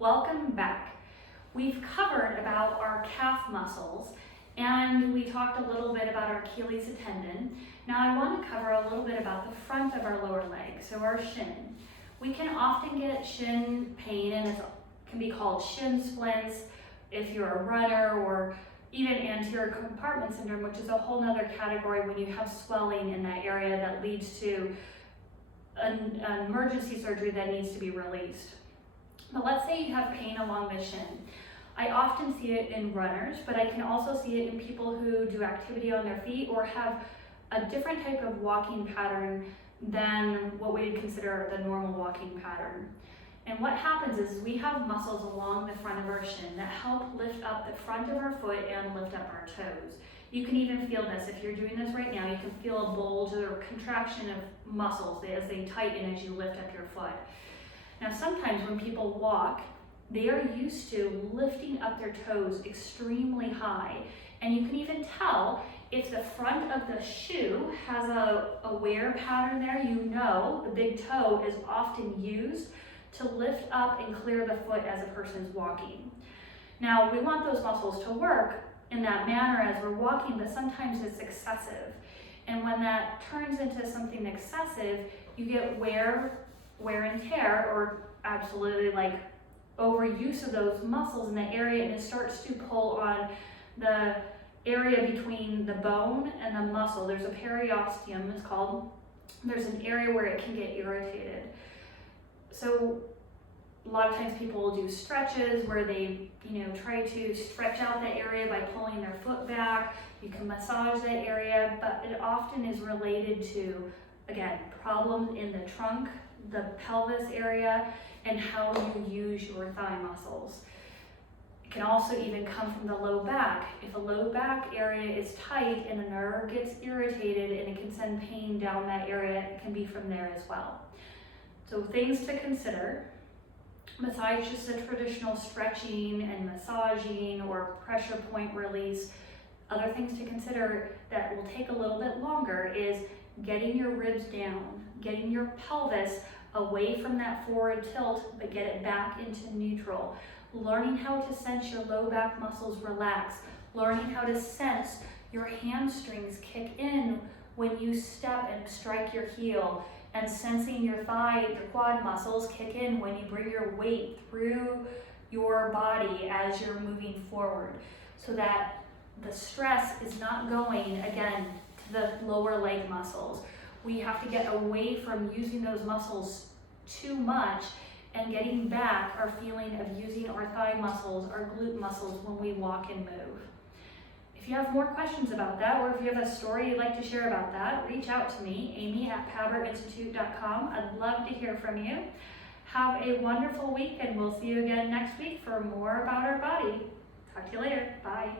Welcome back. We've covered about our calf muscles and we talked a little bit about our Achilles tendon. Now I want to cover a little bit about the front of our lower leg, so our shin. We can often get shin pain and it can be called shin splints if you're a runner, or even anterior compartment syndrome, which is a whole nother category when you have swelling in that area that leads to an emergency surgery that needs to be released. But let's say you have pain along the shin. I often see it in runners, but I can also see it in people who do activity on their feet or have a different type of walking pattern than what we would consider the normal walking pattern. And what happens is we have muscles along the front of our shin that help lift up the front of our foot and lift up our toes. You can even feel this. If you're doing this right now, you can feel a bulge or contraction of muscles as they tighten as you lift up your foot. Now, sometimes when people walk, they are used to lifting up their toes extremely high. And you can even tell if the front of the shoe has a wear pattern there, you know the big toe is often used to lift up and clear the foot as a person's walking. Now, we want those muscles to work in that manner as we're walking, but sometimes it's excessive. And when that turns into something excessive, you get wear and tear, or absolutely like overuse of those muscles in the area, and it starts to pull on the area between the bone and the muscle. There's a periosteum, it's called. There's an area where it can get irritated. So a lot of times people will do stretches where they, try to stretch out that area by pulling their foot back. You can massage that area, but it often is related to, again, problems in the trunk, the pelvis area, and how you use your thigh muscles. It can also even come from the low back. If a low back area is tight and a nerve gets irritated and it can send pain down that area, it can be from there as well. So things to consider, besides just the traditional stretching and massaging or pressure point release, other things to consider that will take a little bit longer is getting your ribs down, getting your pelvis away from that forward tilt, but get it back into neutral. Learning how to sense your low back muscles relax. Learning how to sense your hamstrings kick in when you step and strike your heel. And sensing your quad muscles kick in when you bring your weight through your body as you're moving forward, so that the stress is not going, again, to the lower leg muscles. We have to get away from using those muscles too much and getting back our feeling of using our thigh muscles, our glute muscles when we walk and move. If you have more questions about that, or if you have a story you'd like to share about that, reach out to me, amy@paberinstitute.com. I'd love to hear from you. Have a wonderful week, and we'll see you again next week for more about our body. Talk to you later. Bye.